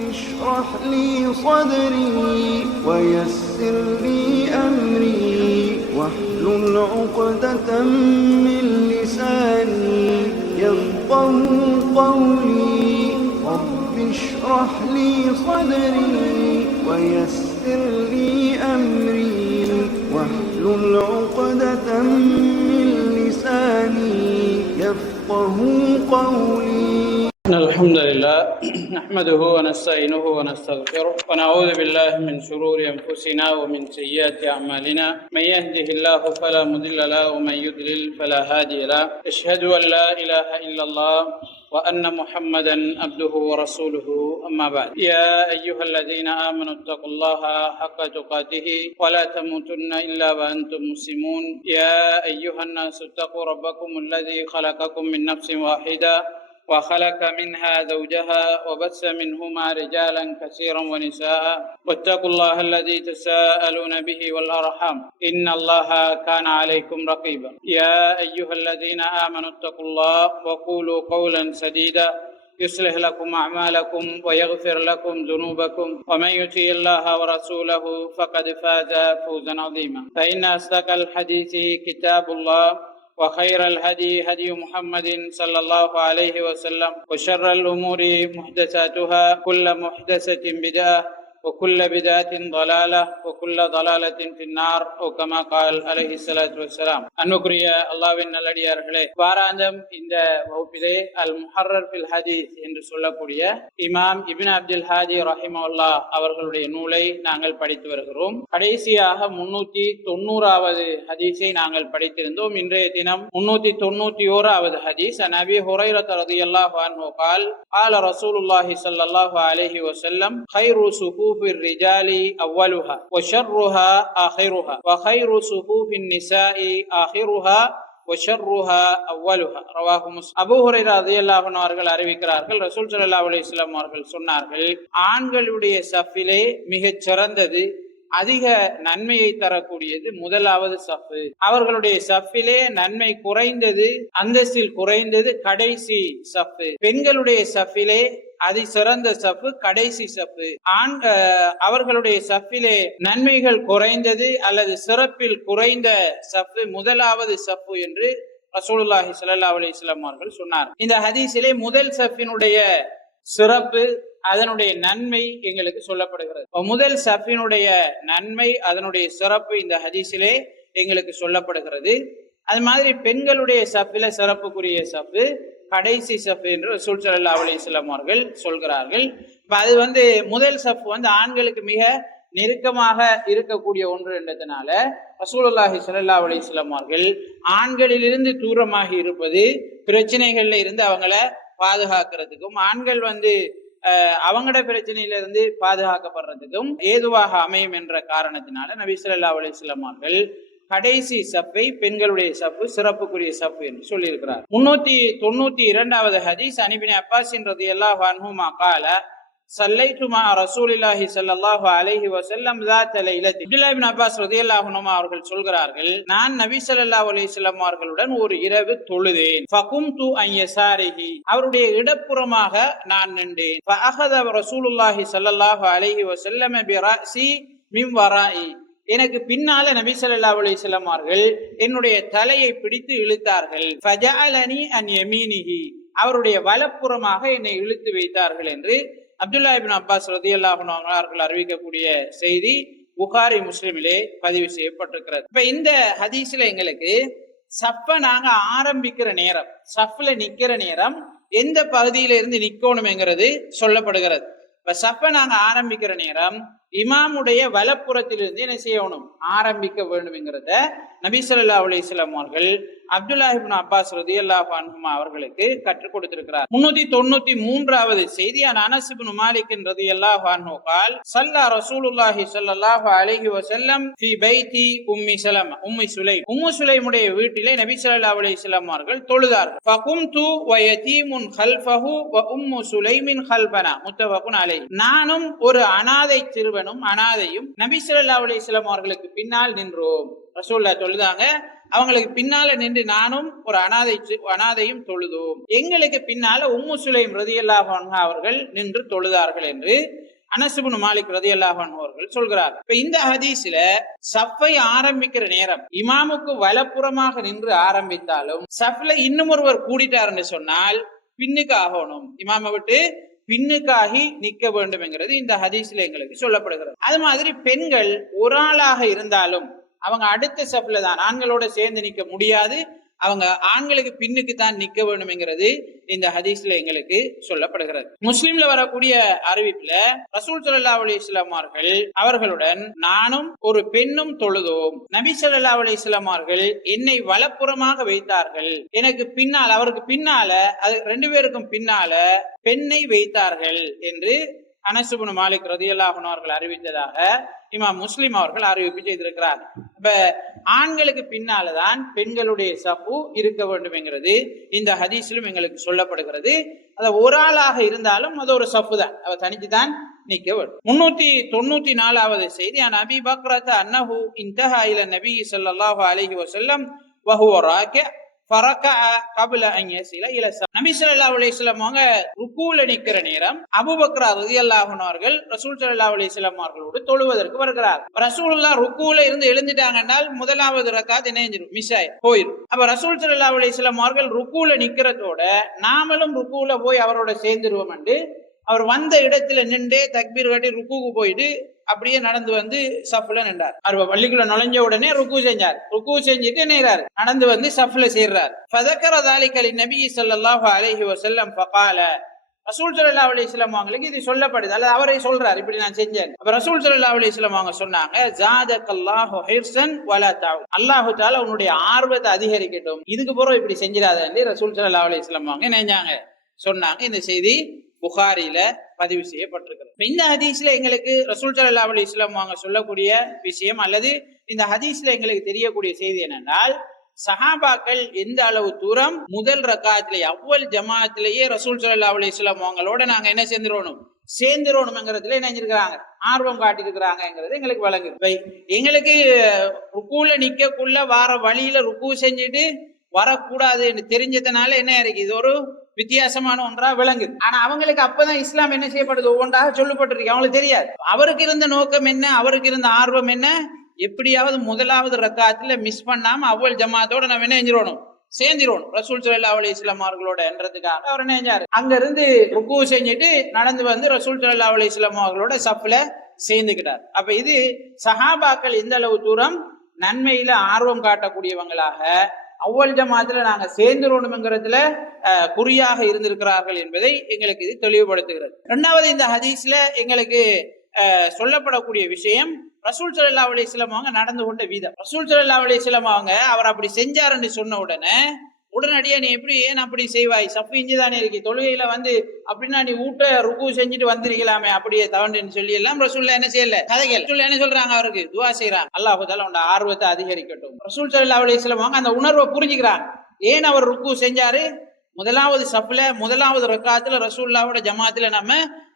اشرح لي صدري ويسر لي أمري واحلل عقدة من لساني يفقهوا قولي رب اشرح لي صدري ويسر لي أمري واحلل عقدة من لساني يفقهوا قولي. الحمد لله نحمده ونستعينه ونستغفره ونعوذ بالله من شرور أنفسنا ومن سيئات أعمالنا من يهده الله فلا مضل له ومن يضلل فلا هادي له أشهد أن لا إله إلا الله وأن محمدا عبده ورسوله أما بعد يا أيها الذين آمنوا اتقوا الله حق تقاته ولا تموتن إلا وأنتم مسلمون يا أيها الناس اتقوا ربكم الذي خلقكم من نفس واحدة وخلق منها زوجها وبث منهما رجالا كثيرا ونساء واتقوا الله الذي تساءلون به والأرحام إن الله كان عليكم رقيبا يا أيها الذين آمنوا اتقوا الله وقولوا قولا سديدا يصلح لكم أعمالكم ويغفر لكم ذنوبكم ومن يطع الله ورسوله فقد فاز فوزا عظيما فإن أصدق الحديث كتاب الله وخير الهدي هدي محمد صلى الله عليه وسلم وشر الأمور محدثاتها كل محدثة بدعة وكل بدعة ضلالة وكل ضلالة في النار أو كما قال عليه الصلاة والسلام. அன்புக்குரிய அல்லாஹ்வின் நல்லடியார்களே, வாராந்தம் இந்த வகுப்பிலே அல் முஹர்ரர் ஃபில் ஹதீஸ் என்று சொல்லக்கூடிய இமாம் இப்னு அப்துல் ஹாதி ரஹிமஹுல்லாஹ் அவர்களுடைய நூலை நாங்கள் படித்து வருகிறோம். கடைசியாக 390வது ஹதீஸை நாங்கள் படித்திருந்தோம். இன்றைய தினம் 391வது ஹதீஸ். நபி ஹுரைரா ரலியல்லாஹு அன்ஹு قال قال رسول الله صلى الله عليه وسلم خير صفوف الرجال أولها وشرها آخرها وخير صفوف النساء آخرها وشرها أولها رواه مسلم. அபூ ஹுரைரா ரலியல்லாஹு அன்ஹு அவர்கள் அறிவிக்கிறார்கள், ரசூல் ஸல்லல்லாஹு அலைஹி வஸல்லம் அவர்கள் சொன்னார்கள், ஆண்களுடைய சஃபிலே மிகச் சிறந்தது, அதிக நன்மையை தரக்கூடியது முதலாவது சஃபு. அவர்களுடைய சஃபிலே நன்மை குறைந்தது, அந்தஸ்தில் குறைந்தது கடைசி சஃபு. பெண்களுடைய சஃபிலே அதி சிறந்த சஃபு கடைசி சஃபு. அவர்களுடைய சஃபிலே நன்மைகள் குறைந்தது அல்லது சிறப்பில் குறைந்த சஃபு முதலாவது சஃபு என்று ரசூலுல்லாஹி ஸல்லல்லாஹு அலைஹி வஸல்லம் அவர்கள் சொன்னார். இந்த ஹதீஸிலே முதல் சஃபினுடைய சிறப்பு, அதனுடைய நன்மை எங்களுக்கு சொல்லப்படுகிறது. முதல் சஃபினுடைய நன்மை, அதனுடைய சிறப்பு இந்த ஹதீஸிலே எங்களுக்கு சொல்லப்படுகிறது. அது மாதிரி பெண்களுடைய சஃபில சிறப்புக்குரிய சஃபு கடைசி சஃப் என்று ரசூல் ஸல்லல்லாஹு அலைஹி வஸல்லம் அவர்கள் சொல்கிறார்கள். அது முதல் சஃப் ஆண்களுக்கு மிக நெருக்கமாக இருக்கக்கூடிய ஒன்று என்றதுனால ரசூலுல்லாஹி ஸல்லல்லாஹு அலைஹி வஸல்லம் அவர்கள் ஆண்களிலிருந்து தூரமாக இருப்பது, பிரச்சனைகள்ல இருந்து அவங்கள பாதுகாக்கிறதுக்கும், ஆண்கள் அவங்களோட பிரச்சனையில இருந்து பாதுகாக்கப்படுறதுக்கும் ஏதுவாக அமையும் என்ற காரணத்தினால நபி ஸல்லல்லாஹு அலைஹி வஸல்லம் அவர்கள் கடைசி சஃபை பெண்களுடைய சஃபு சிறப்புக்குரிய சஃபு என்று சொல்லியிருக்கிறார். 392வது ஹதீஸ். இப்னு அப்பாஸ் ரலியல்லாஹு அன்ஹுமா قال صليت مع رسول الله صلى الله عليه وسلم ذات ليلة. அப்துல்லாஹ் இப்னு அப்பாஸ் ரலியல்லாஹு அன்ஹுமா அவர்கள் சொல்கிறார்கள், நான் நபி ஸல்லல்லாஹு அலைஹி வஸல்லம் அவர்களுடன் ஒரு இரவு தொழுதேன். ஃபகும்து அன் யஸாரிஹி, அவருடைய இடப்புறமாக நான் நின்றேன். ஃபஅഖத ரசூலுல்லாஹி ஸல்லல்லாஹு அலைஹி வஸல்லம் பிரஸி மின் வராஇ, எனக்கு பின்னால நபி ஸல்லல்லாஹு அலைஹி வஸல்லம் அவர்கள் என்னுடைய தலையை பிடித்து இழுத்தார்கள். ஃபஜஅலனி அன் யமீனிஹி, அவருடைய வலப்புறமாக என்னை இழுத்து வைத்தார்கள் என்று அப்துல்லாஹ் இப்னு அப்பாஸ் ரலியல்லாஹு அன்ஹு அவர்கள் அறிவிக்கக்கூடிய செய்தி புகாரி முஸ்லிமிலே பதிவு செய்யப்பட்டிருக்கிறது. இப்ப இந்த ஹதீஸ்ல எங்களுக்கு சஃப நாங்க ஆரம்பிக்கிற நேரம், சஃப்ல நிக்கிற நேரம் எந்த பகுதியில இருந்து நிக்கணும்ங்கிறது சொல்லப்படுகிறது. இப்ப சஃப நாங்க ஆரம்பிக்கிற நேரம் இமாமுடைய வலப்புறத்திலிருந்து என்ன செய்யணும், ஆரம்பிக்க வேண்டும்ங்கிறத நபி ஸல்லல்லாஹு அலைஹி வஸல்லம் அவர்கள் அப்துல்லாஹ் இப்னு அப்பாஸ் ரலியல்லாஹு அன்ஹுமா அவர்களுக்கு கற்றுக் கொடுத்திருக்கிறார். 393வது செய்தி. அனஸ் இப்னு மாலிக் ரலியல்லாஹு அன்ஹு قال صلى رسول الله صلى الله عليه وسلم في بيت ام سلمة உம்மு சுலைமுடைய வீட்டிலே நபி ஸல்லல்லாஹு அலைஹி வஸல்லம் அவர்கள் தொழுதார்கள். فقمت ويتيم خلفه وام سليم خلفنا متفق عليه. நானும் ஒரு அனாதை சிறுவனும் அனாதையும் நபி ஸல்லல்லாஹு அலைஹி வஸல்லம் அவர்களுக்கு பின்னால் நின்றோம். ரசூலுல்லாஹ் சொல்லுதாங்க, அவங்களுக்கு பின்னால நின்று நானும் ஒரு அனாதையும் தொழுதோம். எங்களுக்கு பின்னால உம்மு சுலைம் ரலியல்லாஹு அன்ஹா அவர்கள் நின்று தொழுதார்கள் என்று அனஸ் இப்னு மாலிக் ரலியல்லாஹு அன்ஹு அவர்கள் சொல்கிறார். இப்ப இந்த ஹதீஸ்ல சஃபை ஆரம்பிக்கிற நேரம் இமாமுக்கு வலப்புறமாக நின்று ஆரம்பித்தாலும் சஃப்ல இன்னும் ஒருவர் கூடிட்டாருன்னு சொன்னால் பின்னுக்கு ஆகணும், இமாமை விட்டு பின்னுக்காகி நிக்க வேண்டும் என்கிறது இந்த ஹதீஸ்ல எங்களுக்கு சொல்லப்படுகிறது. அது மாதிரி பெண்கள் ஒரு ஆளாக இருந்தாலும் அவங்க அடுத்த சஃப்ல தான் ஆண்களோட சேர்ந்து நிக்க முடியாது, அவங்க ஆண்களுக்கு பின்னுக்கு தான் நிக்க வேண்டும் என்கிறது இந்த ஹதீஸ்ல எங்களுக்கு சொல்லப்படுகிறது. முஸ்லிம்ல வரக்கூடிய அறிவிப்புல ரசூல் ஸல்லல்லாஹு அலைஹி வஸல்லம் அவர்களுடன் நானும் ஒரு பெண்ணும் தொழுதோம். நபி ஸல்லல்லாஹு அலைஹி வஸல்லம் அவர்கள் என்னை வலப்புறமாக வைத்தார்கள், எனக்கு பின்னால் அவருக்கு பின்னால அது ரெண்டு பேருக்கும் பின்னால பெண்ணை வைத்தார்கள் என்று அனஸ் இப்னு மாலிக் ரலியல்லாஹு அன்ஹு அவர்கள் அறிவித்ததாக இமாம் முஸ்லிம் அவர்கள் அறிவிப்பு செய்திருக்கிறார். இப்ப ஆண்களுக்கு பின்னால்தான் பெண்களுடைய சஃபு இருக்க வேண்டும் என்கிறது இந்த ஹதீஸிலும் எங்களுக்கு சொல்லப்படுகிறது. அது ஒரு ஆளாக இருந்தாலும் அது ஒரு சஃபு தான், அவ தனிச்சுதான் நிக்க வேண்டும். 394வது செய்தி, அபீ பக்ரத அன்னஹு இன்தஹா இல நபி ஸல்லல்லாஹு அலைஹி வஸல்லம் வஹுவ ராக்கி நபி ஸல்லல்லாஹு அலைஹி வஸல்லம் அவங்க ருக்கூல நிக்கிற நேரம் அபூபக்கர் ரலியல்லாஹு அன்ஹு அவர்கள் ரசூல் ஸல்லல்லாஹு அலைஹி வஸல்லம் அவர்களோடு தொழுவதற்கு வருகிறார். ரசூலுல்லாஹ் ருக்கூல இருந்து எழுந்துட்டாங்கன்னால் முதலாவது ரக்காத் என்ன செஞ்சிரும், மிஸ் ஆயி போயிடும். அப்ப ரசூல் ஸல்லல்லாஹு அலைஹி வஸல்லம் அவர்கள் ருக்கூல நிக்கிறதோட நாமளும் ருக்கூல போய் அவரோட சேர்ந்துருவோம் என்று அவர் வந்த இடத்துல நின்றே தக்பீர் கட்டி ருக்கூக்கு போயிட்டு அப்படியே நடந்து வந்து சஃப்ல நின்றார். அவர் பள்ளிக்குள்ள நுழைஞ்ச உடனே ருக்கு செஞ்சார், ருக்கு செஞ்சுட்டு நேரார் நடந்து வந்து சஃப்ல சேர்றார். ஃபதக்கர ذلك للنبي صلى الله عليه وسلم فقال ரசூல் ஸல்லல்லாஹு அலைஹி வஸல்லம் அவங்களுக்கு இது சொல்லப்படுது, அல்லது அவரே சொல்றார் இப்படி நான் செஞ்சேன். அப்ப ரசூல் ஸல்லல்லாஹு அலைஹி வஸல்லம் அவங்க சொன்னாங்க, ஜாதக்கல்லாஹு ஹிர்ஸன் வலா தஅவு, அல்லாஹ் தஆலா உன்னுடைய ஆர்வத்தை அதிகரிக்கட்டும், இதுக்கு பிறகு இப்படி செஞ்சிராத என்று ரசூல் ஸல்லல்லாஹு அலைஹி வஸல்லம் அவங்க நினைஞ்சாங்க சொன்னாங்க. இந்த செய்தி புகாரில பதிவு செய்யப்பட்டிருக்கிறது. இந்த ஹதீஸ்ல எங்களுக்கு ரசூல் ஸல்லல்லாஹு அலைஹி வஸல்லம் அவங்க சொல்லக்கூடிய விஷயம் அல்லது இந்த ஹதீஸ்ல எங்களுக்கு தெரியக்கூடிய செய்தி என்னென்றால், சஹாபாக்கள் எந்த அளவு தூரம் முதல் ரக்காத்திலேயே அவ்வல் ஜமாத்திலேயே ரசூல் ஸல்லல்லாஹு அலைஹி வஸல்லம் அவங்களோட நாங்க என்ன சேர்ந்துரோணும்ங்கிறதுல நினைஞ்சிருக்கிறாங்க, ஆர்வம் காட்டியிருக்கிறாங்கிறது எங்களுக்கு வழங்குது. எங்களுக்கு ருக்கூல நிக்கக்குள்ள வார வழியில ருக்கு செஞ்சுட்டு வரக்கூடாது என்று தெரிஞ்சதுனால என்ன இருக்கு, இது ஒரு வித்தியாசமான ஒன்றா விளங்குது. ஆனா அவங்களுக்கு அப்பதான் இஸ்லாம் என்ன செய்யப்படுது, ஒவ்வொன்றாக சொல்லப்பட்டிருக்கு, அவங்களுக்கு தெரியாது. அவருக்கு இருந்த நோக்கம் என்ன, அவருக்கு இருந்த ஆர்வம் என்ன, எப்படியாவது முதலாவது ரக்காத்துல மிஸ் பண்ணாம அவ்வல் ஜமாத்தோட நம்ம என்ன செஞ்சிடணும், சேர்ந்திரோணும் ரசூல் ஸல்லல்லாஹு அலைஹி வஸல்லம் அவர்களோட என்றதுக்காக அவர் என்ன செஞ்சாரு, அங்க இருந்து ருக்கு செஞ்சுட்டு நடந்து வந்து ரசூல் ஸல்லல்லாஹு அலைஹி வஸல்லம் அவர்களோட சஃப்ல சேர்ந்துக்கிட்டார். அப்ப இது சஹாபாக்கள் எந்த அளவு தூரம் நன்மையில ஆர்வம் காட்டக்கூடியவங்களாக அவ்வல் ஜமாத்துல நாங்க சேர்ந்துரோணுங்கிறதுல குறியாக இருந்திருக்கிறார்கள் என்பதை எங்களுக்கு இது தெளிவுபடுத்துகிறது. இரண்டாவது, இந்த ஹதீஸ்ல எங்களுக்கு சொல்லப்படக்கூடிய விஷயம் ரசூல் ஸல்லல்லாஹு அலைஹி வஸல்லம் அவங்க நடந்து கொண்ட வீதம். ரசூல் ஸல்லல்லாஹு அலைஹி வஸல்லம் அவங்க அவர் அப்படி செஞ்சாருன்னு சொன்ன உடனடியா நீ எப்படி ஏன் அப்படி செய்வாய், சஃபு இஞ்சுதானே இருக்கு, தொழுகையில வந்து அப்படின்னா நீ ஊட்ட ருக்கு செஞ்சுட்டு வந்திருக்கலாமே அப்படியே தவண்டுன்னு சொல்லி எல்லாம் ரசூல்ல என்ன செய்யல கதைகள். ரசூல் என்ன சொல்றாங்க, அவருக்கு துவா செய்யறாங்க, அல்லாஹ் தஆலா உன்னோட ஆர்வத்தை அதிகரிக்கட்டும். ரசூல் ஸல்லல்லாஹு அலைஹி வஸல்லம் அவங்க அந்த உணர்வை புரிஞ்சுக்கிறாங்க. ஏன் அவர் ருக்கு செஞ்சாரு, முதலாவது சஃப்ல முதலாவது ரக்காத்துல ரசூலுல்லாஹ்வோட ஜமாத்துல நம்ம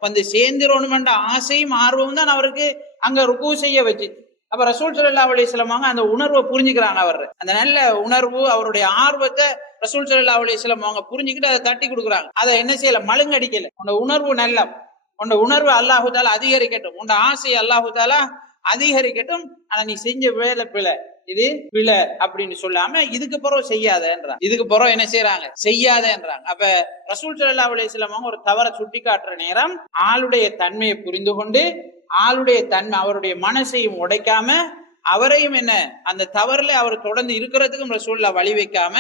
வந்து சேர்ந்துரோணும்ன்ற ஆசையும் ஆர்வமும் தான் அவருக்கு அங்க ருக்கு செய்ய வச்சு. அப்ப ரசூல் ஸல்லல்லாஹு அலைஹி வஸல்லம் அந்த உணர்வை புரிஞ்சுக்கிறாங்க. அவர் அந்த நல்ல உணர்வு அவருடைய ஆர்வத்தை ரசூல் ஸல்லல்லாஹு அலைஹி வஸல்லம் அவங்க புரிஞ்சுக்கிட்டு அதை தட்டி கொடுக்குறாங்க. அதை என்ன செய்யல, மழுங்கடிக்கல. உன்னோட உணர்வு நல்ல, உன்னோட உணர்வு அல்லாஹு தஆலா அதிகரிக்கட்டும், உன்னோட ஆசை அல்லாஹு தஆலா அதிகரிக்கட்டும், ஆனா நீ செஞ்ச வேலை பிழை, இது பிழை அப்படின்னு சொல்லாம இதுக்கு பிறகு செய்யாதன்றாங்க. இதுக்கு பிறகு என்ன செய்யறாங்க, செய்யாதன்றாங்க. அப்ப ரசூல் ஸல்லல்லாஹு அலைஹி வஸல்லம் அவங்க ஒரு தவறை சுட்டி காட்டுற நேரம் ஆளுடைய தன்மையை புரிந்து கொண்டு ஆளுடைய தன்மை அவருடைய மனசையும் உடைக்காம அவரையும் என்ன அந்த தவறுல அவர் தொடர்ந்து இருக்கிறதுக்கும் ரசூலுல்லாஹ் வழி வைக்காம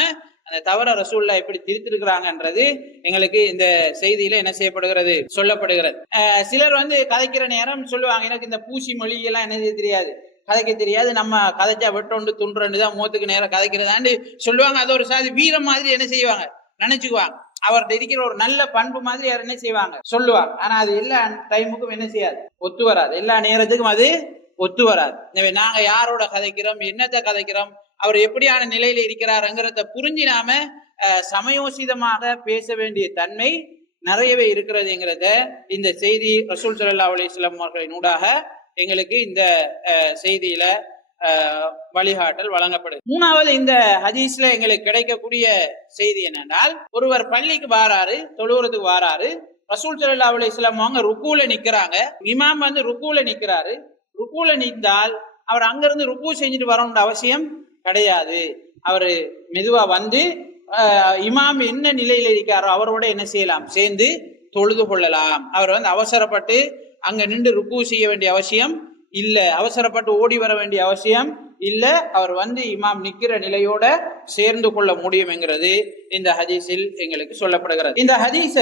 அந்த தவற ரசூலுல்லாஹ் எப்படி திருத்திருக்கிறாங்கன்றது எங்களுக்கு இந்த செய்தியில என்ன செய்யப்படுகிறது, சொல்லப்படுகிறது. சிலர் வந்து கதைக்கிற நேரம் சொல்லுவாங்க, எனக்கு இந்த பூசி மொழி எல்லாம் என்ன தெரியாது, கதைக்க தெரியாது, நம்ம கதைச்சா வெட்டொண்டு துண்டுன்னு தான் மூத்துக்கு நேரம் கதைக்கிறதான்னு சொல்லுவாங்க. அது ஒரு சாதி வீரம் மாதிரி என்ன செய்வாங்க நினைச்சுக்குவாங்க, அவர்கிட்ட இருக்கிற ஒரு நல்ல பண்பு மாதிரி யார் என்ன செய்வாங்க சொல்லுவாங்க. ஆனா அது எல்லா டைமுக்கும் என்ன செய்யாது, ஒத்து வராது, எல்லா நேரத்துக்கும் அது ஒத்து வராது. எனவே நாங்க யாரோட கதைக்கிறோம், என்னத்தை கதைக்கிறோம், அவர் எப்படியான நிலையில இருக்கிறாருங்கிறத புரிஞ்சு நாம சமயோசிதமாக பேச வேண்டிய தன்மை நிறையவே இருக்கிறதுங்கிறத இந்த செய்தி ரசூல் ஸல்லல்லாஹு அலைஹி வஸல்லம் அவர்களின் ஊடாக எங்களுக்கு இந்த செய்தியில வழிகாட்டல் வழங்கப்படுது. மூணாவது, இந்த ஹதீஸ்ல எங்களுக்கு கிடைக்கக்கூடிய செய்தி என்னென்றால், ஒருவர் பள்ளிக்கு வாராரு, தொழுவுறதுக்கு வாராரு, ரசூல் ஸல்லல்லாஹு அலைஹி வஸல்லம் அவங்க ருக்கூல நிக்கிறாங்க, இமாம் வந்து ருக்கூல நிக்கிறாரு. ருக்கூல நின்றால் அவர் அங்கிருந்து ருக்கு செஞ்சுட்டு வரணும்ன்ற அவசியம் கிடையாது. அவரு மெதுவா வந்து இமாம் என்ன நிலையில இருக்காரோ அவரோட என்ன செய்யலாம், சேர்ந்து தொழுது கொள்ளலாம். அவர் வந்து அவசரப்பட்டு அங்க நின்று ருக்கு செய்ய வேண்டிய அவசியம் இல்ல, அவசரப்பட்டு ஓடி வர வேண்டிய அவசியம் இல்ல. அவர் வந்து இமாம் நிக்கிற நிலையோட சேர்ந்து கொள்ள முடியும் என்கிறது இந்த ஹதீஸில் எங்களுக்கு சொல்லப்படுகிறது. இந்த ஹதீஸ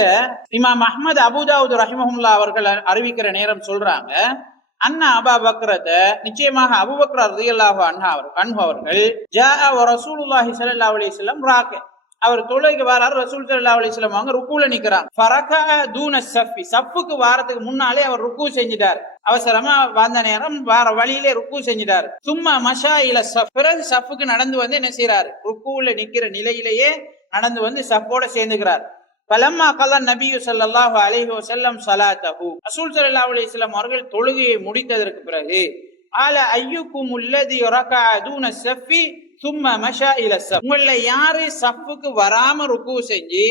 இமாம் அஹ்மது அபூதாவுத் ரஹிமஹுல்லாஹ் அவர்கள் அறிவிக்கிற நேரம் சொல்றாங்க, அண்ணா அபா பக்ரத, நிச்சயமாக அபூபக்கர் ரலியல்லாஹு அன்ஹு அவர்கள் ஜாஅ வ ரசூலுல்லாஹி ஸல்லல்லாஹு அலைஹி வஸல்லம் ராக, அவர் தொழுகைக்கு வராரு, ரசூல் ஸல்லல்லாஹு அலைஹி வஸல்லம் அவங்க ருக்குல நிக்கிறாங்க. ஃபரகஅ தூன ஸஃபி, ஸஃப்க்கு வாரத்துக்கு முன்னாலே அவர் ருக்கு செஞ்சிட்டார். அவசரமா வந்த நேரம் வார வழியிலே ருக்கு செஞ்சிட்டார். சும்மா மஷா இல ஸஃப், பிறகு ஸஃப்க்கு நடந்து வந்து என்ன செய்யறாரு, ருக்குல நிக்கிற நிலையிலேயே நடந்து வந்து ஸஃப்போட சேர்ந்துக்கிறார். பலம்மா கலா நபியு ஸல்லல்லாஹு அலைஹி வஸல்லம் ஸலாத்தஹு, ரசூல் ஸல்லல்லாஹு அலைஹி வஸல்லம் அவர்கள் தொழுகையை முடித்ததற்கு பிறகு ஆல ஐயுக்கும் அல்லதி ரகஅ தூன ஸஃபி சும்மா மஷா இல ஸஃப், உங்கள யாரு ஸஃப்க்கு வராம ருக்கு செஞ்சு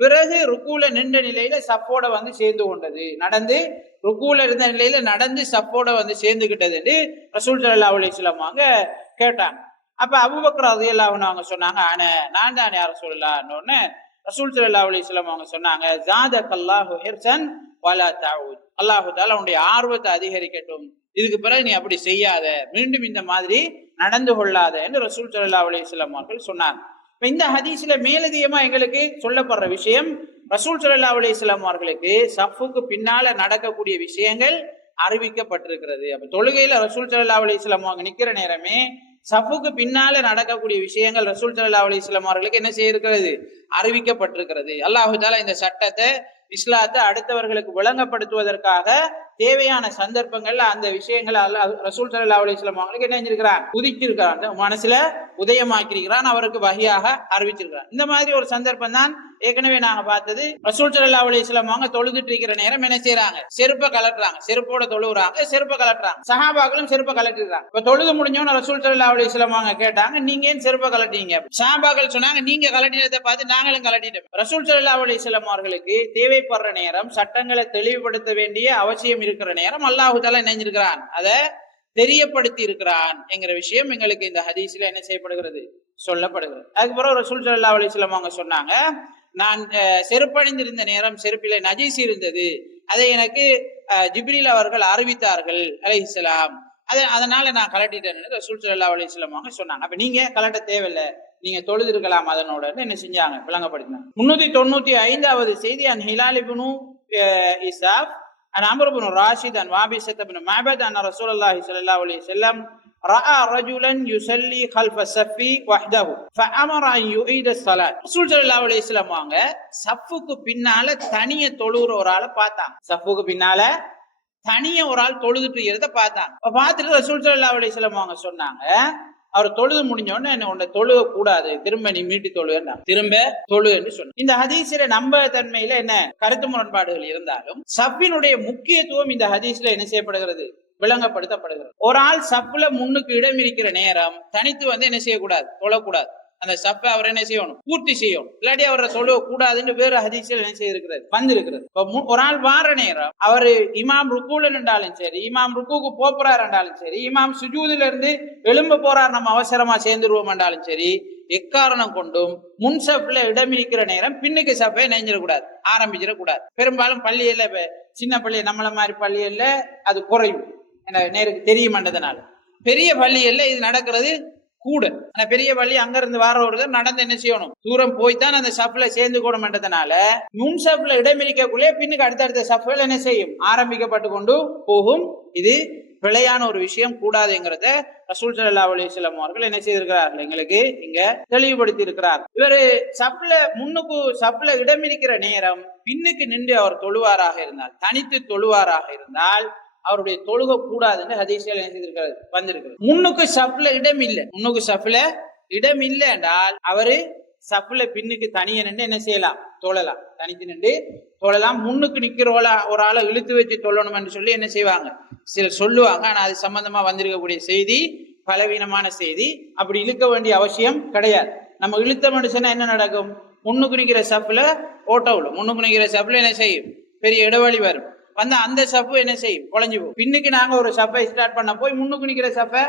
பிறகு ருக்குல நின்ற நிலையில ஸஃப்போட வந்து சேர்ந்து கொண்டது, நடந்து ருக்குல இருந்த நிலையில நடந்து ஸஃப்போட வந்து சேர்ந்துகிட்டது என்று ரசூல் ஸல்லல்லாஹு அலைஹி வஸல்லம் அவங்க கேட்டாங்க. அப்ப அபூபக்கர் ரலியல்லாஹு அன்ஹு அவங்க சொன்னாங்க, நான் தான் யா ரசூலுல்லாஹ்னு. ரசூல் ஸல்லல்லாஹு அலைஹி வஸல்லம் அவங்க சொன்னாங்க, ஜாதகல்லாஹு ஹிர்சன் வலா தஊத், அல்லாஹ் தஆலா உன்னுடைய ஆர்வத்தை அதிகரிக்கட்டும், இதுக்கு பிறகு நீ அப்படி செய்யாத, மீண்டும் இந்த மாதிரி நடந்து கொள்ளாத என்று ரசூல் ஸல்லல்லாஹு அலைஹி வஸல்லம் அவர்கள் சொன்னாங்க. இந்த ஹதீஸ்ல மேலதிகமா எங்களுக்கு சொல்லப்படுற விஷயம், ரசூல் ஸல்லல்லாஹு அலைஹி வஸல்லம் அவர்களுக்கு ஸஃப்க்கு பின்னால நடக்கக்கூடிய விஷயங்கள் அறிவிக்கப்பட்டிருக்கிறது. அப்ப தொழுகையில ரசூல் ஸல்லல்லாஹு அலைஹி வஸல்லம் அவங்க நிக்கிற நேரமே ஸஃப்க்கு பின்னால நடக்கக்கூடிய விஷயங்கள் ரசூல் ஸல்லல்லாஹு அலைஹி வஸல்லம் அவர்களுக்கு என்ன செய்திருக்கிறது, அறிவிக்கப்பட்டிருக்கிறது. அல்லாஹ் தஆலா இந்த சட்டத்தை, இஸ்லாத்தை அடுத்தவர்களுக்கு விளங்கப்படுத்துவதற்காக தேவையான சந்தர்ப்பங்கள்ல அந்த விஷயங்களை அல்லாஹ் ரசூல் ஸல்லல்லாஹு அலைஹி வஸல்லம் அவங்களுக்கு என்ன செஞ்சிருக்கிறான், உதிச்சிருக்கிறான், அந்த மனசுல உதயமாக்கியிருக்கிறான், அவருக்கு வஹியாக அறிவிச்சிருக்கிறான். இந்த மாதிரி ஒரு சந்தர்ப்பம் தான் ஏற்கனவே நாங்க பார்த்தது. ரசூல் ஸல்லல்லாஹு அலைஹி வஸல்லம் அவங்க தொழுதுட்டு இருக்கிற நேரம் என்ன செய்யறாங்க, செருப்பை கலட்டுறாங்க, செருப்போட தொழுகிறாங்க, செருப்பை கலட்டுறாங்க. சஹாபாக்களும் செருப்பை கலட்டிடுறாங்க. இப்ப தொழுது முடிஞ்சோன்னு ரசூல் ஸல்லல்லாஹு அலைஹி வஸல்லம் அவங்க கேட்டாங்க, நீங்க ஏன் செருப்பை கலட்டீங்க? சஹாபாக்கள் சொன்னாங்க, நீங்க கலட்டினதை பார்த்து நாங்களும் கலட்டிட்டோம். ரசூல் ஸல்லல்லாஹு அலைஹி வஸல்லம் அவர்களுக்கு தேவைப்படுற நேரம், சட்டங்களை தெளிவுபடுத்த வேண்டிய அவசியம் இருக்கிற நேரம் அல்லாஹ் தஆலா நினைஞ்சிருக்கிறான், அதை தெரியப்படுத்தி இருக்கிறான் என்கிற விஷயம் எங்களுக்கு இந்த ஹதீஸ்ல என்ன செய்யப்படுகிறது, சொல்லப்படுகிறது. அதுக்கப்புறம் ரசூல் ஸல்லல்லாஹு அலைஹி வஸல்லம் அவங்க சொன்னாங்க, நான் செருப்பணிந்திருந்த நேரம் செருப்பில நஜீஸ் இருந்தது, அதை எனக்கு ஜிப்ரீல் அவர்கள் அறிவித்தார்கள் அலைஹிஸ்ஸலாம், அதனால நான் கலட்டிட்டேன் ரசூல் ஸல்லல்லாஹு அலைஹி வஸல்லம் அவங்க சொன்னாங்க. அப்ப நீங்க கலட்ட தேவையில்லை, நீங்க தொழுது இருக்கலாம் அதனோட என்ன செஞ்சாங்க, விளங்கப்படுத்தினாங்க. 395வது செய்தி, அன் ஹிலால் இப்னு இஸாப் عن عمرو بن راشد عن وابسة بن معبد أن رسول الله صلى الله عليه وسلم رأى رجلا يصلي خلف الصف وحده فأمر أن يعيد الصلاة. رسول صلى الله عليه وسلم வாங்க சஃப்புக்கு பின்னால தனிய தொழுற ஒரு ஆளை பார்த்தாங்க. சஃப்புக்கு பின்னால தனிய ஒரு ஆள் தொழுதுட்டு இருக்கிறத பார்த்தாங்க. பார்த்துட்டு ரசூல் ஸல்லல்லாஹு அலைஹி வஸல்லம் அவங்க சொன்னாங்க, அவர் தொழுது முடிஞ்ச உடனே உன்னை தொழுக கூடாது, திரும்ப நீ மீட்டு தொழுக, திரும்ப தொழு என்று சொன்ன. இந்த ஹதீஸ்ல நம்ப தன்மையில என்ன கருத்து முரண்பாடுகள் இருந்தாலும் சஃபினுடைய முக்கியத்துவம் இந்த ஹதீஸ்ல என்ன செய்யப்படுகிறது, விளங்கப்படுத்தப்படுகிறது. ஒரு ஆள் சஃப்ல முன்னுக்கு இடம் இருக்கிற நேரம் தனித்து வந்து என்ன செய்யக்கூடாது, தொழக்கூடாது. அந்த சப்பை அவர் என்ன செய்யணும், பூர்த்தி செய்யணும், இல்லாட்டி அவரை தொழுவ கூடாதுன்னு வேறு ஹதீஸ்ல என்ன செய்திருக்கிறது, வந்திருக்கிறது. ஒரு ஆள் வார நேரம் அவரு இமாம் ருக்குல நின்றாலும் சரி, இமாம் ருக்குக்கு போறாரு என்றாலும் சரி, இமாம் சுஜூதுல இருந்து எழும்ப போறார், நம்ம அவசரமா சேர்ந்துருவோம் என்றாலும் சரி, எக்காரணம் கொண்டும் முன் சப்ல இடம் இருக்கிற நேரம் பின்னுக்கு சப்பை நெஞ்சிடக்கூடாது, ஆரம்பிச்சிடக்கூடாது. பெரும்பாலும் பள்ளியில, சின்ன பள்ளி நம்மள மாதிரி பள்ளியில அது குறையும், நேருக்கு தெரியமாட்டதுனால. பெரிய பள்ளியில இது நடக்கிறது கூட. ஆனா பெரிய பள்ளி அங்க இருந்து வாரவர்கள் நடந்து என்ன செய்யணும், தூரம் போய்தான் அந்த சஃப்ல சேர்ந்து கூடன்றதுனால முன் சஃப்ல இடமிரிக்கக்குள்ளே பின்னுக்கு அடுத்தடுத்த சஃப்கள் என்ன செய்யும், ஆரம்பிக்கப்பட்டு கொண்டு போகும். இது பிழையான ஒரு விஷயம், கூடாதுங்கிறத ரசூல் ஸல்லல்லாஹு அலைஹி வஸல்லம் அவர்கள் என்ன செய்திருக்கிறார்கள், எங்களுக்கு இங்க தெளிவுபடுத்தி இருக்கிறார். இவரு சஃப்ல முன்னுக்கு சஃப்ல இடமிரிக்கிற நேரம் பின்னுக்கு நின்று அவர் தொழுவாராக இருந்தால், தனித்து தொழுவாராக இருந்தால் அவருடைய தொழுக கூடாதுன்னு ஹதீஸ்ல என்ன செய்திருக்கிறது, வந்திருக்கிறது. முன்னுக்கு சஃப்ல இடம் இல்லை, முன்னுக்கு சஃப்ல இடம் இல்லை என்றால் அவரு சஃப்ல பின்னுக்கு தனிய நின்று என்ன செய்யலாம், தொழலாம், தனித்து நின்று தொழலாம். முன்னுக்கு நிக்கிற ஒரு ஆளை இழுத்து வச்சு தொழணும் என்று சொல்லி என்ன செய்வாங்க, சிலர் சொல்லுவாங்க. ஆனா அது சம்பந்தமா வந்திருக்கக்கூடிய செய்தி பலவீனமான செய்தி. அப்படி இழுக்க வேண்டிய அவசியம் கிடையாது. நம்ம இழுத்த மனுஷனா என்ன நடக்கும்? முன்னுக்கு நிக்கிற சப்புல ஓட்ட விடும். முன்னுக்கு நிக்கிற சப்புல என்ன செய்யும்? பெரிய இடைவெளி வரும். வந்து அந்த சப்பு என்ன செய்யும்? குழஞ்சி போகும். பின்னுக்கு நாங்க ஒரு சப்பை ஸ்டார்ட் பண்ண போய் முன்னுக்கு நிக்கிற சப்பை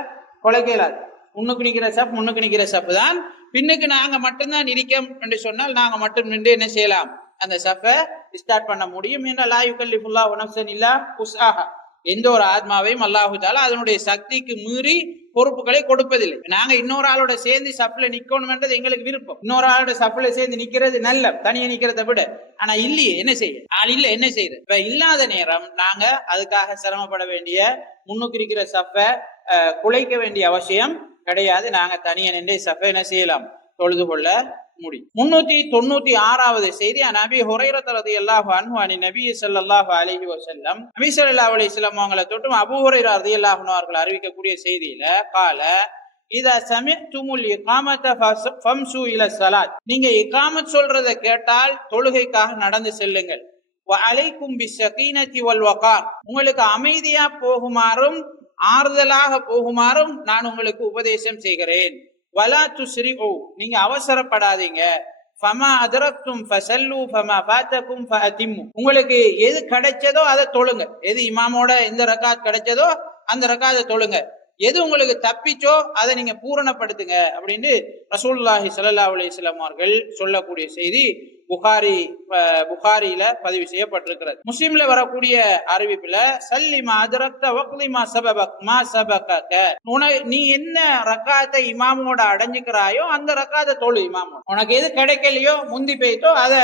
குலைக்கலாது. முன்னுக்கு நிக்கிற சப்பு தான். பின்னுக்கு நாங்க மட்டும்தான் நிற்கும் என்று சொன்னால் நாங்க மட்டும் நின்று என்ன செய்யலாம்? அந்த சப்பை ஸ்டார்ட் பண்ண முடியும். என்ற லா யுகல்லிஃபுல்லாஹு நஃப்ஸன் இல்லா உஸ்ஆஹா, எந்த ஒரு ஆத்மாவையும் அல்லாஹு தஆலா அதனுடைய சக்திக்கு மீறி பொறுப்புகளை கொடுப்பதில்லை. நாங்க இன்னொரு ஆளோட சேர்ந்து சப்ல நிக்கணும்ன்றது எங்களுக்கு விருப்பம். இன்னொரு ஆளோட சப்ல சேர்ந்து நிக்கிறது நல்ல, தனியா நிக்கிறத விட. ஆனா இல்லையே, என்ன செய்ய? ஆள் இல்ல, என்ன செய்யுது? இப்ப இல்லாத நேரம் நாங்க அதுக்காக சிரமப்பட வேண்டிய, முன்னுக்கு இருக்கிற சப்பை குலைக்க வேண்டிய அவசியம் கிடையாது. நாங்க தனியா நின்று சப்பை என்ன செய்யலாம்? தொழுது கொள்ள முடியும். 396வது செய்தி, நபி ஹுரைரா ரலியல்லாஹு அன்ஹு அனி நபி ஸல்லல்லாஹு அலைஹி வஸல்லம், நபி ஸல்லல்லாஹு அலைஹி வஸல்லம் அவங்களை தொட்டும் அபூ ஹுரைரா ரலியல்லாஹு அன்ஹு அவர்கள் அறிவிக்கக்கூடிய செய்தியில கால இதா சமிஅ்துமுல் இகாமத ஃபம்சு இல ஸலாத், நீங்க இகாமத் சொல்றதை கேட்டால் தொழுகைக்காக நடந்து செல்லுங்கள். வ அலைக்கும் பிஸ்ஸகீனதி வல் வகார், உங்களுக்கு அமைதியா போகுமாறும் ஆறுதலாக போகுமாறும் நான் உங்களுக்கு உபதேசம் செய்கிறேன். வலா துஸ்ரிஉ, நீங்க அவசரப்படாதீங்க. ஃபமா அதரக்தும் ஃபஸல்லு ஃபமா ஃபாதகும் ஃபஅதிம்மு, உங்களுக்கு எது கிடைச்சதோ அதை தொழுங்க. எது இமாமோட எந்த ரக்காத் கிடைச்சதோ அந்த ரக்காத்தை தொழுங்க. எது உங்களுக்கு தப்பிச்சோ அதை நீங்க பூரணப்படுத்துங்க அப்படின்னு ரசூலுல்லாஹி ஸல்லல்லாஹு அலைஹி வஸல்லம் அவர்கள் சொல்லக்கூடிய செய்தி புகாரியில பதிவு செய்யப்பட்டிருக்கிறது. முஸ்லிம்ல வரக்கூடிய அறிவிப்புல சல்லிமா அதரக்த வக்லிமா சபபக் மா சபகக, நீ என்ன ரக்காத்தை இமாமோட அடைஞ்சுக்கிறாயோ அந்த ரக்காத்தை தொழு இமாமோட. உனக்கு எது கிடைக்கலையோ முந்தி போய்த்தோ அதை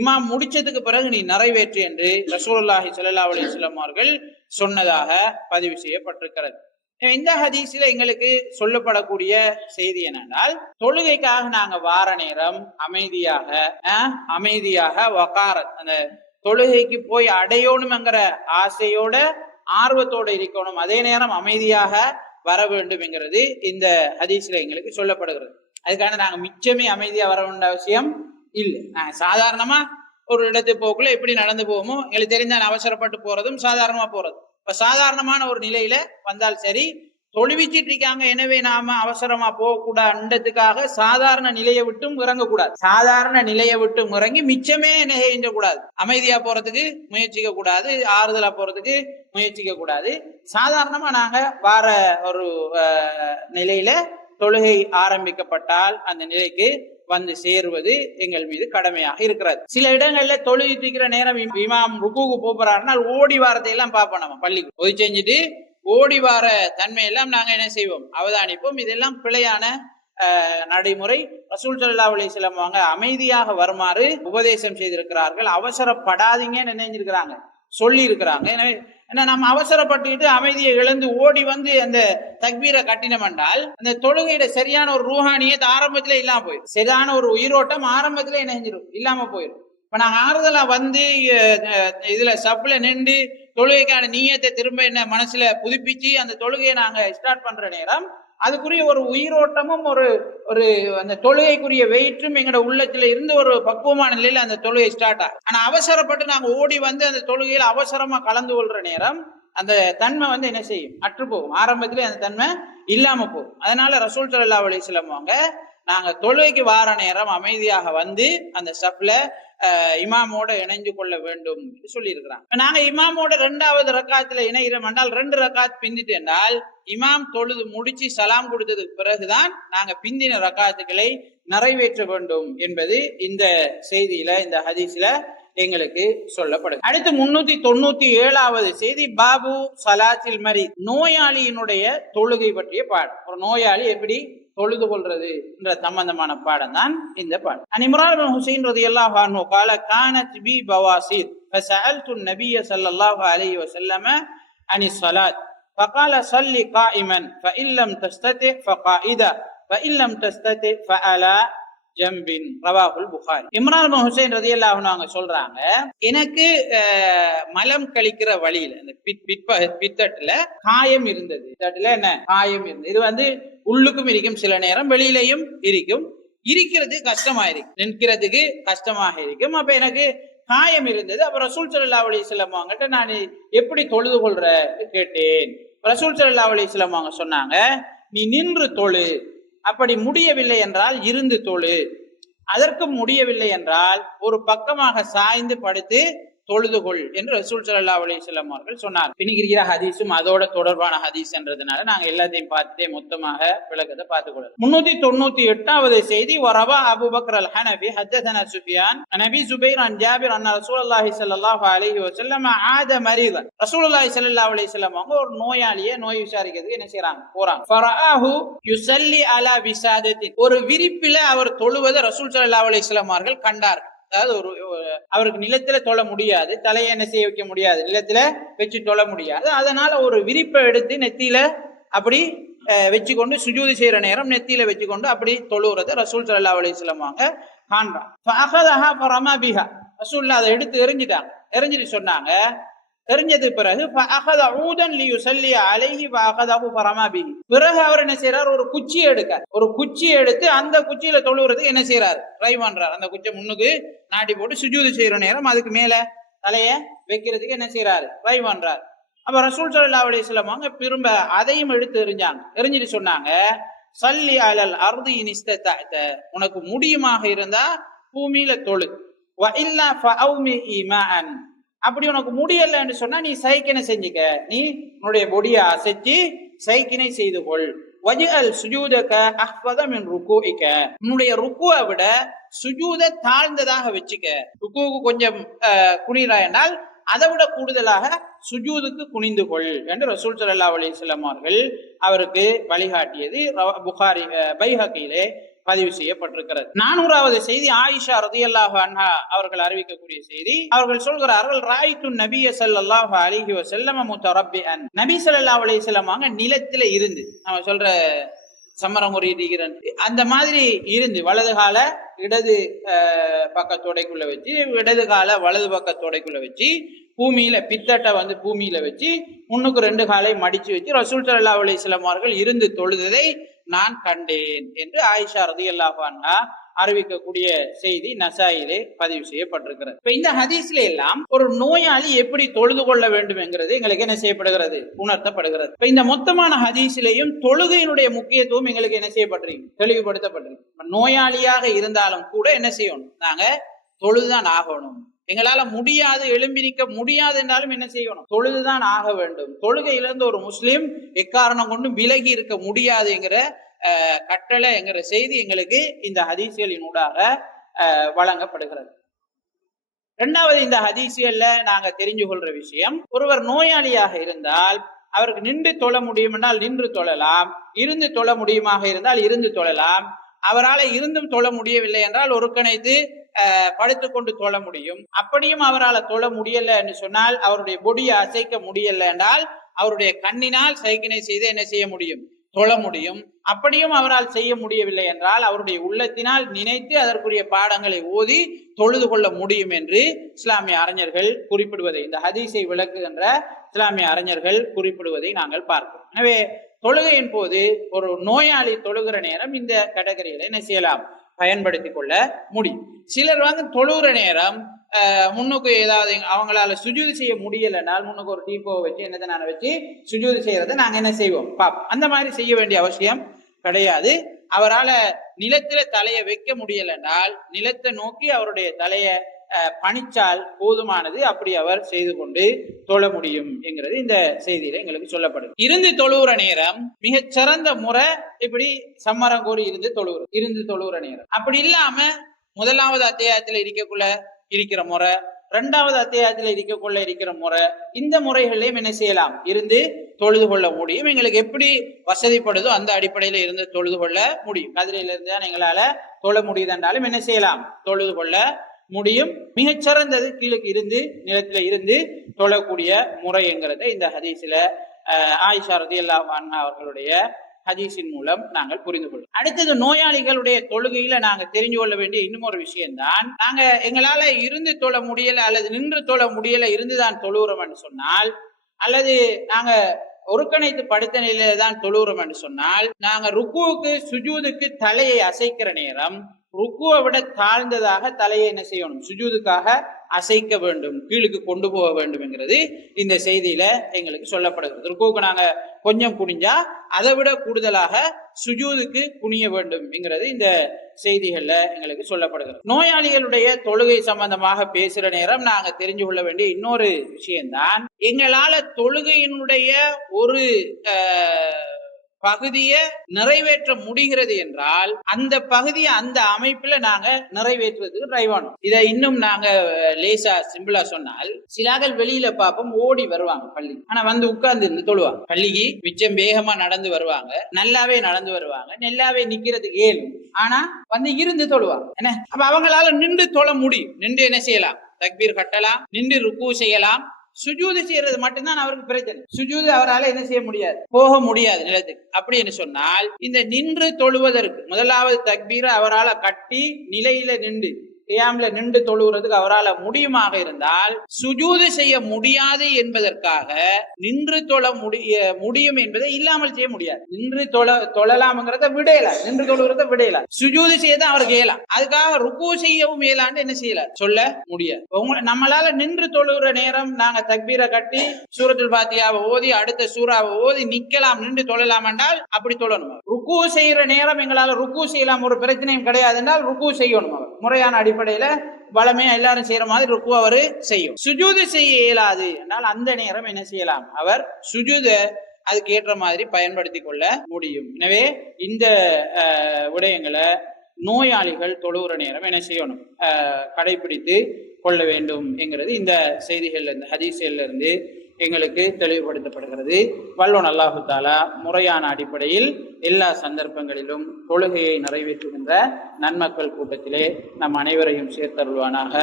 இமாம் முடிச்சதுக்கு பிறகு நீ நிறைவேற்று என்று ரசூலுல்லாஹி ஸல்லல்லாஹு அலைஹி வஸல்லம் அவர்கள் சொன்னதாக பதிவு செய்யப்பட்டிருக்கிறது. இந்த ஹதீஸ்ல எங்களுக்கு சொல்லப்படக்கூடிய செய்தி என்னென்றால், தொழுகைக்காக நாங்க வார நேரம் அமைதியாக வகாரத், அந்த தொழுகைக்கு போய் அடையணும்ங்கிற ஆசையோட ஆர்வத்தோட இருக்கணும், அதே நேரம் அமைதியாக வர வேண்டும் என்கிறது இந்த ஹதீஸ்ல எங்களுக்கு சொல்லப்படுகிறது. அதுக்கான நாங்க மிச்சமே அமைதியா வர வேண்டிய அவசியம் இல்லை. நாங்க சாதாரணமா ஒரு இடத்து போக்குள்ள எப்படி நடந்து போவோமோ, எங்களுக்கு தெரிஞ்ச அவசரப்பட்டு போறதும் சாதாரணமா போறது. இப்ப சாதாரணமான ஒரு நிலையில வந்தால் சரி, தொழுவிச்சிட்டு இருக்காங்க, எனவே நாம அவசரமா போகக்கூடாதுன்றதுக்காக சாதாரண நிலையை விட்டும் இறங்கக்கூடாது. சாதாரண நிலையை விட்டும் இறங்கி மிச்சமே என்ன செய்ய கூடாது? அமைதியா போறதுக்கு முயற்சிக்க கூடாது, ஆறுதலா போறதுக்கு முயற்சிக்க கூடாது. சாதாரணமா நாங்க வார ஒரு நிலையில தொழுகை ஆரம்பிக்கப்பட்டால் அந்த நிலைக்கு வந்து சேருவது எங்கள் மீது கடமையாக இருக்கிறது. சில இடங்கள்ல தொழுகிட்டு இருக்கிற நேரம் இமாம் ருக்குக்கு போறாருன்னா ஓடி வாரத்தை எல்லாம் பார்ப்போம். நம்ம பள்ளிக்கு போய் செஞ்சுட்டு ஓடி வார தன்மையெல்லாம் நாங்க என்ன செய்வோம்? அவதானிப்போம். இதெல்லாம் பிழையான நடைமுறை. ரசூல் ஸல்லல்லாஹு அலைஹி வஸல்லம் அவங்க அமைதியாக வருமாறு உபதேசம் செய்திருக்கிறார்கள். அவசரப்படாதீங்கன்னு நினைஞ்சிருக்கிறாங்க, சொல்லி இருக்கிறாங்க. எனவே நம்ம அவசரப்பட்டுக்கிட்டு அமைதியை இழந்து ஓடி வந்து அந்த தக்பீரை கட்டினம் என்றால் அந்த தொழுகையில சரியான ஒரு ரூஹானியத் ஆரம்பத்திலே இல்லாம போயிடும். சரியான ஒரு உயிரோட்டம் ஆரம்பத்திலே இணைஞ்சிடும், இல்லாம போயிடும். இப்ப நாங்க ஆறுதலா வந்து இதுல சப்புல நின்று தொழுகைக்கான நீயத்தை திரும்ப என்ன மனசுல புதுப்பிச்சு அந்த தொழுகையை நாங்க ஸ்டார்ட் பண்ற நேரம் அதுக்குரிய ஒரு உயிரோட்டமும் ஒரு அந்த தொழுகைக்குரிய வெயிற்றும் எங்களோட உள்ளத்துல இருந்து ஒரு பக்குவமான நிலையில அந்த தொழுகை ஸ்டார்ட் ஆகும். ஆனா அவசரப்பட்டு நாங்க ஓடி வந்து அந்த தொழுகையில அவசரமா கலந்து கொள்ற நேரம் அந்த தன்மை வந்து என்ன செய்யும்? அற்று போகும். ஆரம்பத்திலே அந்த தன்மை இல்லாம போகும். அதனால ரசூல் ஸல்லல்லாஹு அலைஹி வஸல்லம் அவங்க நாங்க தொழுகைக்கு வார நேரம் அமைதியாக வந்து அந்த சப்ல இமாமோட இணைஞ்சு கொள்ள வேண்டும் என்று சொல்லி இருக்கிறாங்க. நாங்க இமாமோட 2வது ரக்காத்துல இணைகிறோம் என்றால் 2 ரக்காத் பிந்திட்டு என்றால் இமாம் தொழுது முடிச்சு சலாம் கொடுத்ததுக்கு பிறகுதான் நாங்க பிந்தின ரக்காத்துக்களை நிறைவேற்ற வேண்டும் என்பது இந்த செய்தியில, இந்த ஹதீஸ்ல எங்களுக்கு சொல்லப்படுது. அடுத்து 397வது செய்தி, பாபு சலாத்தில் மரி, நோயாளியினுடைய தொழுகை பற்றிய பாடம். ஒரு நோயாளி எப்படி தொழுது கொள்றது என்ற சம்பந்தமான பாடம் தான் இந்த பாடம். அன் இம்ரான் பின் ஹுசைன் ரலியல்லாஹு அன்ஹு قال كانت بي بواسير فسألت النبي صلى الله عليه وسلم عن الصلاة فقال صل قائما فإن لم تستطع فقائدا فإن لم تستطع فعلى ஜம்பின் ரவாஹுல் புகாரி. இம்ரான் பின் ஹுசைன் ரலியல்லாஹு அன்ஹு சொல்றாங்க, எனக்கு மலம் கழிக்கிற வழியில அந்த பித்தட்டுல காயம் இருந்தது. பித்தட்டுல என்ன காயம் இருந்தது? இது வந்து உள்ளுக்கும் இருக்கும், சில நேரம் வெளியிலையும் இருக்கும். இருக்கிறது கஷ்டமா இருக்கும், நிற்கிறதுக்கு கஷ்டமாக இருக்கும். அப்ப எனக்கு காயம் இருந்தது. அப்ப ரசூல் ஸல்லல்லாஹு அலைஹி வஸல்லம் அவங்ககிட்ட நான் எப்படி தொழுது கொள்ற கேட்டேன். ரசூல் ஸல்லல்லாஹு அலைஹி வஸல்லம் அவங்க சொன்னாங்க, நீ நின்று தொழு, அப்படி முடியவில்லை என்றால் இருந்து தொழு, அதற்கும் முடியவில்லை என்றால் ஒரு பக்கமாக சாய்ந்து படுத்து தொழுதுகொள் என்று ரசூல் ஸல்லல்லாஹு அலைஹி வஸல்லம் அவர்கள் சொன்னார். பின்னிக்கிற ஹதீஸும் அதோட தொடர்பான ஹதீஸ் என்றதுனால நாங்க எல்லாத்தையும் பார்த்துட்டே மொத்தமாக விளக்கத்தை பார்த்துக்கொள்ளலாம். 398வது செய்தி, வரவா அபூபக்கர் அல் ஹனஃபி ஹஜ்ஜதனா சுஃபியான் நபி ஜுபைர் அன் ஜாபிர் அன் ரசூலுல்லாஹி ஸல்லல்லாஹு அலைஹி வஸல்லம் ஆத மரீதன். ரசூலுல்லாஹி ஸல்லல்லாஹு அலைஹி வஸல்லம் அவங்க ஒரு நோயாளியை நோய் விசாரிக்கிறதுக்கு என்ன செய்றாங்க, போறாங்க. ஃபரஆஹு யுஸல்லி அலா விசாதத்தின், ஒரு விரிப்பில அவர் தொழுவதை ரசூல் ஸல்லல்லாஹு அலைஹி வஸல்லம் அவர்கள் கண்டார். அதாவது அவருக்கு நிலத்துல தொழ முடியாது, தலையை என்ன செய்ய வைக்க முடியாது, நிலத்துல வச்சு தொழ முடியாது. அதனால ஒரு விரிப்பை எடுத்து நெத்தியில அப்படி வச்சுக்கொண்டு சுஜூது செய்யற நேரம் நெத்தியில வச்சுக்கொண்டு அப்படி தொழுறத ரசூல் ஸல்லல்லாஹு அலைஹி வஸல்லம் காண்றாங்க. ரசூலுல்லாஹ் அதை எடுத்து எறிஞ்சிட்டாங்க. எறிஞ்சிட்டு சொன்னாங்க, எறிஞ்சது பிறகு பிறகு அவர் என்ன செய்யறார், ஒரு குச்சியை எடுத்து அந்த குச்சியில தொழுறதுக்கு என்ன செய்யறாரு, ட்ரை பண்றாரு. அந்த குச்சியை முன்னுக்கு நாட்டி போட்டு சுஜூது செய்யற நேரம் அதுக்கு மேல தலைய வைக்கிறதுக்கு என்ன செய்யறாரு, ட்ரை பண்றாரு. அப்ப ரசூல் ஸல்லல்லாஹு அலைஹி வஸல்லம் அவங்க திரும்ப அதையும் எடுத்து எறிஞ்சாங்க. எறிஞ்சிட்டு சொன்னாங்க, சல்லி அலல் அர்தி இன் இஸ்ததஅத, உனக்கு முடியுமாக இருந்தா பூமியில தொழு, வ இல்லா ஃபஅவ்மி ஈமான், அப்படி உனக்கு முடியலன்னு சொன்னா நீ சைக்கினை செஞ்சுக்க, நீ உன்னுடைய பொடியை அசைச்சு சைக்கினை செய்து கொள். வஜ்அல் சுஜூதக அஹ்ஃபத மின் ருகூஇக, உன்னுடைய ருக்குவை விட சுஜூத தாழ்ந்ததாக வச்சுக்க. ருக்குவுக்கு கொஞ்சம் குனிறாயனால் அதை விட கூடுதலாக சுஜூதுக்கு குனிந்து கொள் என்று ரசூல் ஸல்லல்லாஹு அலைஹி வஸல்லம் அவர்கள் அவருக்கு வழிகாட்டியது புகாரி பைஹகியிலே பதிவு செய்யப்பட்டிருக்கிறது. 400வது செய்தி, ஆயிஷா ரலியல்லாஹு அன்ஹா அவர்கள் அறிவிக்கக்கூடிய செய்தி. அவர்கள் சொல்கிறார்கள், ராயித்து நபிய ஸல்லல்லாஹு அலைஹி வஸல்லம் முத்தரப்பிஅன், நபி ஸல்லல்லாஹு அலைஹி வஸல்லம் அவங்க நிலத்தில இருந்து, நம்ம சொல்ற சமரமுறை அந்த மாதிரி இருந்து வலது கால இடது பக்க தொடைக்குள்ள வச்சு, இடது கால வலது பக்க தொடைக்குள்ள வச்சு, பூமியில பித்தட்டை பூமியில வச்சு, முன்னுக்கு 2 காலை மடிச்சு வச்சு ரசூல் ஸல்லல்லாஹு அலைஹி வஸல்லம் அவர்கள் இருந்து தொழுததை நான் கண்டேன் என்று ஆயிஷா ரலியல்லாஹு அன்ஹா அறிவிக்கக்கூடிய செய்தி நசாயிலே பதிவு செய்யப்பட்டிருக்கிறது. இப்ப இந்த ஹதீஸ்ல எல்லாம் ஒரு நோயாளி எப்படி தொழுது கொள்ள வேண்டும் என்கிறது எங்களுக்கு என்ன செய்யப்படுகிறது, உணர்த்தப்படுகிறது. இப்ப இந்த மொத்தமான ஹதீஸிலேயும் தொழுகையினுடைய முக்கியத்துவம் எங்களுக்கு என்ன செய்யப்பட்டிருக்கு, தெளிவுபடுத்தப்பட்டிருக்கு. நோயாளியாக இருந்தாலும் கூட என்ன செய்யணும், நாங்க தொழுதுதான் ஆகணும். எங்களால முடியாது, எழும்பிரிக்க முடியாது என்றாலும் என்ன செய்யணும், தொழுதுதான் ஆக வேண்டும். தொழுகையிலிருந்து ஒரு முஸ்லிம் எக்காரணம் கொண்டும் விலகி இருக்க முடியாது என்கிற கட்டளை என்கிற செய்தி எங்களுக்கு இந்த ஹதீஸ்களின் ஊடாக வழங்கப்படுகிறது. 2வது, இந்த ஹதீஸ்கள்ல நாங்க தெரிஞ்சு கொள்ற விஷயம், ஒருவர் நோயாளியாக இருந்தால் அவருக்கு நின்று தொழ முடியும் என்றால் நின்று தொழலாம், இருந்து தொழ முடியுமாக இருந்தால் இருந்து தொழலாம். அவரால் இருந்தும் தொழ முடியவில்லை என்றால் ஒருங்கிணைத்து படுத்துக்கொண்டு தொழ முடியும். அப்படியும் அவரால் தொழ முடியல என்று சொன்னால், அவருடைய பொடியை அசைக்க முடியல என்றால் அவருடைய கண்ணினால் சைக்கினை செய்து என்ன செய்ய முடியும், தொழ முடியும். அப்படியும் அவரால் செய்ய முடியவில்லை என்றால் அவருடைய உள்ளத்தினால் நினைத்து அதற்குரிய பாடங்களை ஓதி தொழுது கொள்ள முடியும் என்று இஸ்லாமிய அறிஞர்கள் குறிப்பிடுவதை, இந்த ஹதீஸை விளக்குகின்ற இஸ்லாமிய அறிஞர்கள் குறிப்பிடுவதை நாங்கள் பார்க்கிறோம். எனவே தொழுகையின் போது ஒரு நோயாளி தொழுகிற நேரம் இந்த கேட்டகரியில என்ன செய்யலாம், பயன்படுத்தி கொள்ள முடியும். சிலர் தொழுகிற நேரம் முன்னுக்கு ஏதாவது அவங்களால சுஜூது செய்ய முடியலைனால் முன்னுக்கு ஒரு டீப்போ வச்சு என்னதை வச்சு சுஜூது செய்யறதை நாங்க என்ன செய்வோம் பாப்போம். அந்த மாதிரி செய்ய வேண்டிய அவசியம் கிடையாது. அவரால் நிலத்தில தலையை வைக்க முடியலைனால் நிலத்தை நோக்கி அவருடைய தலையை பணிச்சால் போதுமானது. அப்படி அவர் செய்து கொண்டு தொழ முடியும் என்கிறது இந்த செய்தியில எங்களுக்கு சொல்லப்படுது. இருந்து தொழுகிற நேரம் மிகச் சிறந்த முறை இப்படி சம்மரம் கோரி இருந்து தொழுகிற நேரம். அப்படி இல்லாம 1வது அத்தியாயத்துல இருக்கிற முறை, 2வது அத்தியாயத்துல இருக்கிற முறை, இந்த முறைகளையும் என்ன செய்யலாம், இருந்து தொழுது கொள்ள முடியும். எங்களுக்கு எப்படி வசதிப்படுதோ அந்த அடிப்படையில இருந்து தொழுது கொள்ள முடியும். கதிரையில இருந்தா எங்களால தொழ முடியுது என்றாலும் என்ன செய்யலாம், தொழுது கொள்ள முடியும். மிகச்சிறந்தது கீழுக்கு இருந்து நிலத்தில இருந்து தொழக்கூடிய முறை என்கிறத இந்த ஹதீஸ்ல ஆயிஷா ரலியல்லாஹு அன்ஹா அவர்களுடைய ஹதீஸின் மூலம் நாங்கள் புரிந்து கொள்ளும். அடுத்தது, நோயாளிகளுடைய தொழுகையில நாங்க தெரிஞ்சு கொள்ள வேண்டிய இன்னும் ஒரு விஷயம்தான், நாங்க எங்களால இருந்து தொழ முடியல அல்லது நின்று தொழ முடியல இருந்துதான் தொழுகிறோம் என்று சொன்னால், அல்லது நாங்க ஒருங்கிணைத்து படுத்த நிலையில தான் தொழுகிறோம் என்று சொன்னால், நாங்க ருக்குவுக்கு சுஜூதுக்கு தலையை அசைக்கிற நேரம் ருக்குவை விட தாழ்ந்ததாக தலையை என்ன செய்யணும், சுஜூதுக்காக அசைக்க வேண்டும், கீழுக்கு கொண்டு போக வேண்டும் என்கிறது இந்த செய்தியில எங்களுக்கு சொல்லப்படுகிறது. ருக்குவுக்கு நாங்க கொஞ்சம் குனிஞ்சா அதை விட கூடுதலாக சுஜூதுக்கு குனிய வேண்டும் என்கிறது இந்த செய்திகள்ல எங்களுக்கு சொல்லப்படுகிறது. நோயாளிகளுடைய தொழுகை சம்பந்தமாக பேசுற நேரம் நாங்க தெரிஞ்சு கொள்ள வேண்டிய இன்னொரு விஷயம்தான், எங்களால தொழுகையினுடைய ஒரு பகுதியை நிறைவேற்ற முடிகிறது என்றால் அந்த பகுதியை அந்த அமைப்புல நாங்க நிறைவேற்றுவதற்கு ட்ரை பண்ணோம். இதை இன்னும் நாங்க லேசா சிம்பிளா சொன்னால், சிலாக்கள் வெளியில பார்ப்போம் ஓடி வருவாங்க பள்ளி, ஆனா வந்து உட்கார்ந்து இருந்து தொழுவாங்க. பள்ளிக்கு மிச்சம் வேகமா நடந்து வருவாங்க, நல்லாவே நடந்து வருவாங்க, நல்லாவே நிக்கிறதுக்கு ஏழும், ஆனா வந்து இருந்து தொழுவாங்க. என்ன அப்ப அவங்களால நின்று தொழ முடியும். நின்று என்ன செய்யலாம்? தக்பீர் கட்டலாம், நின்று ருக்கு செய்யலாம். சுஜூது செய்யறது மட்டும்தான் அவருக்கு பிரச்சனை. சுஜூது அவரால் என்ன செய்ய முடியாது, போக முடியாது நிலத்துக்கு. அப்படி என்று சொன்னால் இந்த நின்று தொழுவதற்கு முதலாவது தக்பீரை அவரால் கட்டி நிலையில நின்று கியாம்ல நின்று தொழுகிறதுக்கு அவரால் முடியுமாக இருந்தால், சுஜூது செய்ய முடியாது என்பதற்காக நின்று தொழ முடியும் என்பதை இல்லாமல் செய்ய முடியாது. நின்று தொழலாம்ங்கிறத விடையலாம், நின்று தொழுகிறத விடையலாம், சுஜூது செய்யதான் அவருக்கு இயலாம். அதுக்காக ருக்கு செய்யவும் இயலான்னு என்ன செய்யல சொல்ல முடியாது. நம்மளால நின்று தொழுகிற நேரம் நாங்க தக்பீரை கட்டி சூரத்துல் ஃபாத்தியாவை ஓதி அடுத்த சூறாவை ஓதி நிக்கலாம், நின்று தொழலாம் என்றால் அப்படி தொழணும். ருக்கு செய்யற நேரம் எங்களால ருக்கு செய்யலாம், ஒரு பிரச்சனையும் கிடையாது என்றால் ருக்கு செய்யணும். அவர் முறையான அடிப்படையில வளமையா எல்லாரும் செய்யற மாதிரி ருக்கு அவரு செய்யும். சுஜூது செய்ய இயலாது என்றால் அந்த நேரம் என்ன செய்யலாம்? அவர் சுஜூத அதுக்கு ஏற்ற மாதிரி பயன்படுத்தி கொள்ள முடியும். எனவே இந்த விடயங்களை நோயாளிகள் தொழுகிற நேரம் என்ன செய்யணும்? கடைபிடித்து கொள்ள வேண்டும் என்கிறது இந்த செய்திகள்ல இருந்து, ஹதீஸ்ல இருந்து எங்களுக்கு தெளிவுபடுத்தப்படுகிறது. வல்லோன் அல்லாஹு தாலா முறையான அடிப்படையில் எல்லா சந்தர்ப்பங்களிலும் தொழுகையை நிறைவேற்றுகின்ற நன்மக்கள் கூட்டத்திலே நம் அனைவரையும் சேர்த்தருள்வானாக.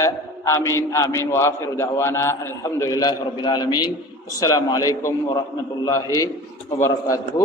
ஆமீன் ஆமீன். வாஹிரு தஅவானா அல்ஹம்துலில்லாஹி ரப்பில் ஆலமீன். அஸ்ஸலாமு அலைக்கும் வரஹ்மத்துல்லாஹி வபரகாத்துஹு.